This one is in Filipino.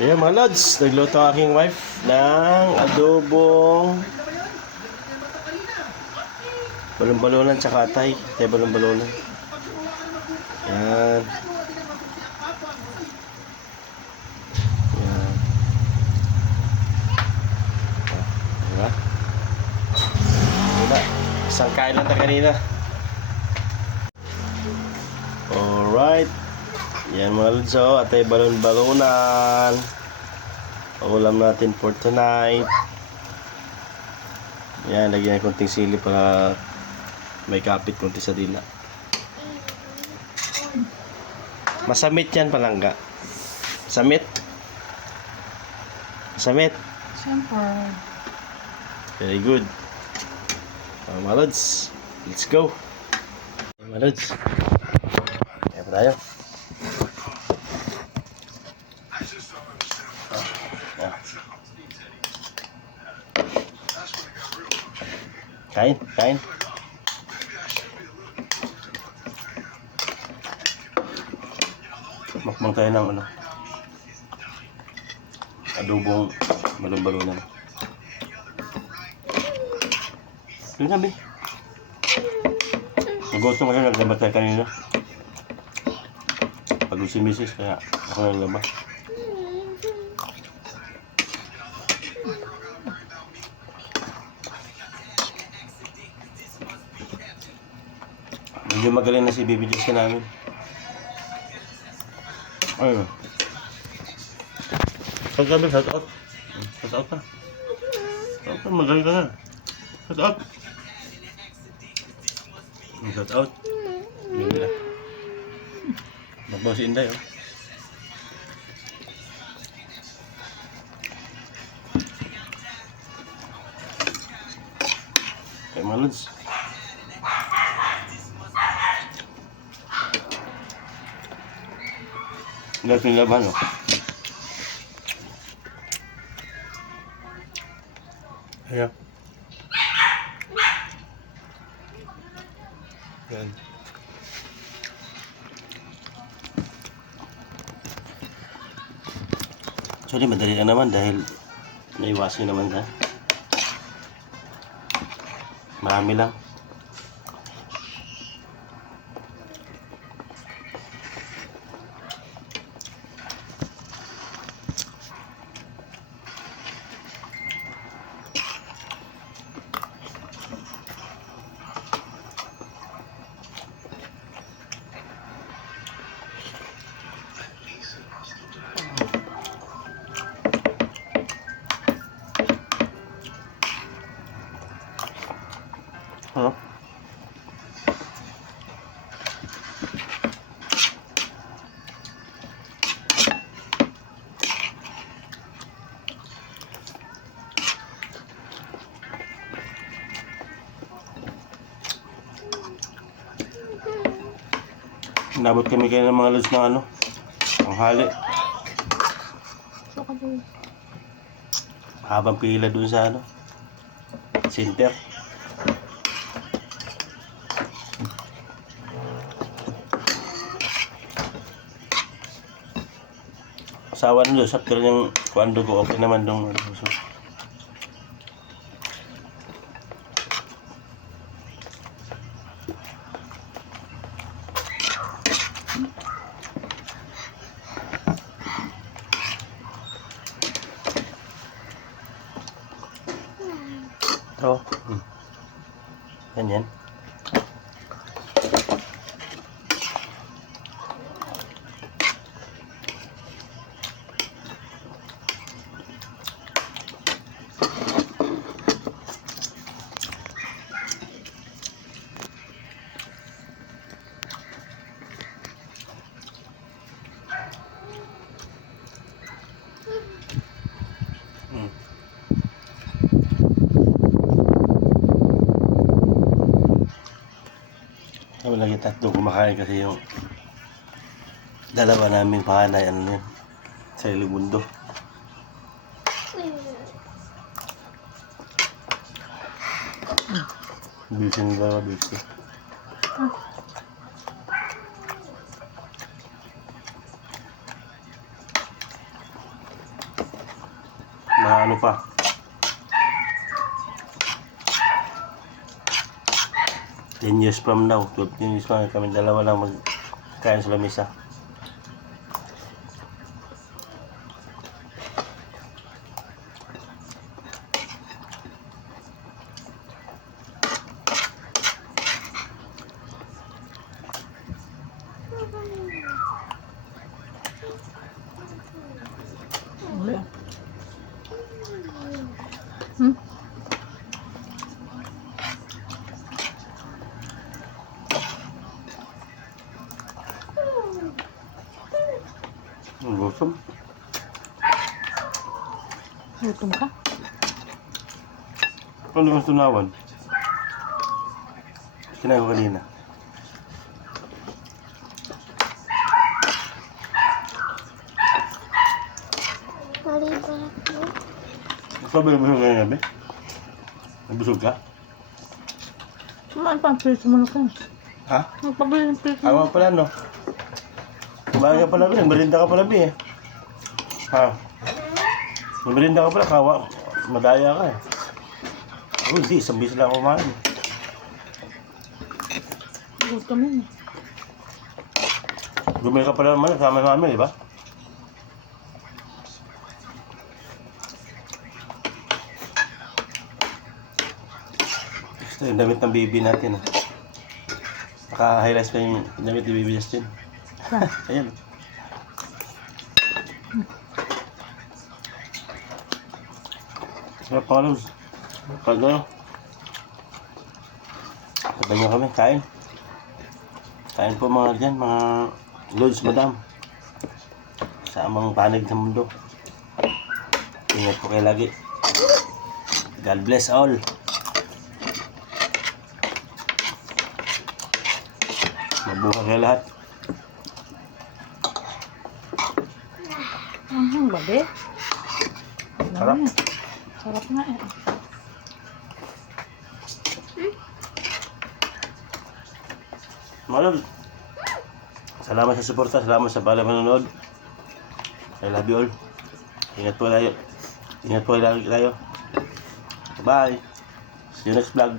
Ayan mga lods, nagluto ang aking wife ng adobong balon-balonan tsaka atay. Atay balon-balonan. Ayan. Ayan. Diba? Wala. Isang kain lang tayo kanina. Alright. Yan mga lods, atay balon-balonan. Ulam natin for tonight. Yan, lagyan ng konting sili para may kapit konti sa dila. Masamit yan, palangga. Samit. Samit. Siyempre. Very good. Mga lods, let's go. Mga lods. Kaya pa tayo. Kain, kain. Makmang tayo ng ano, adobong balon-balonan. Yun na, be. Nagutom kayo, naglabas tayo kanina. Pagod si Mrs. kaya ako naglabas. Medyo magaling na si Baby Jessica namin. Ayun. Shout out, shout out. Shout out ka. Shout out, magaling ka na. Shout out. Shout out. Hindi na. Magbaw si Inday, oh. Kaya mga lods. Lahat yung laban, oh. Ayan. Ayan. Actually, madali lang naman dahil naiwasin naman na. Marami lang. Huh? Nabot kami kayo ng mga lods ng ano, ang hali. Habang pila dun sa ano, center. Asawa nyo, sakto yung kuando ko, okay naman dong. Oh, ganyan. Kami lagi tatlo kumakain kasi yung dalawa namin pahanay, ano yun, sa Ilimundo. Busy nila, busy. Mga ano pa. Ten years from now, 12 years from now, kami dalawa lang magkain sa lamesa. Wala. Hmm? Gutom. Gutom ka? Ano yung tunawan? Kinain ko kanina. Sabi mo yung ngayon gabi? Nabusog ka? Saan pa ang preso mo ka? Ha? Nagpabili ng preso mo. Awa pala no? Kumain ka pala ba? Merinda ka pala ba eh? Ha? Merinda ka pala, kawa. Madaya ka eh. Oh, hindi. Isang bis lang kumain. Gutom yun. Bumili ka pala naman, kasama namin, di ba? Ito yung damit ng baby natin. Naka-highlights pa yung damit ni baby Justin. Ayan. Sarap pa Luz. Pag ano? Sabay nyo kami, kain. Kain po mga dyan, mga Lods, madam. Sa amang panig sa mundo. Ingat po kayo lagi. God bless all. Mabuhay kayo lahat. Babe. Sarap. Sarap nga eh. Mga Lods, salamat sa suporta, salamat sa pala manonood. I love you all. Ingat po tayo. Ingat po lagi tayo. Bye. See you next vlog.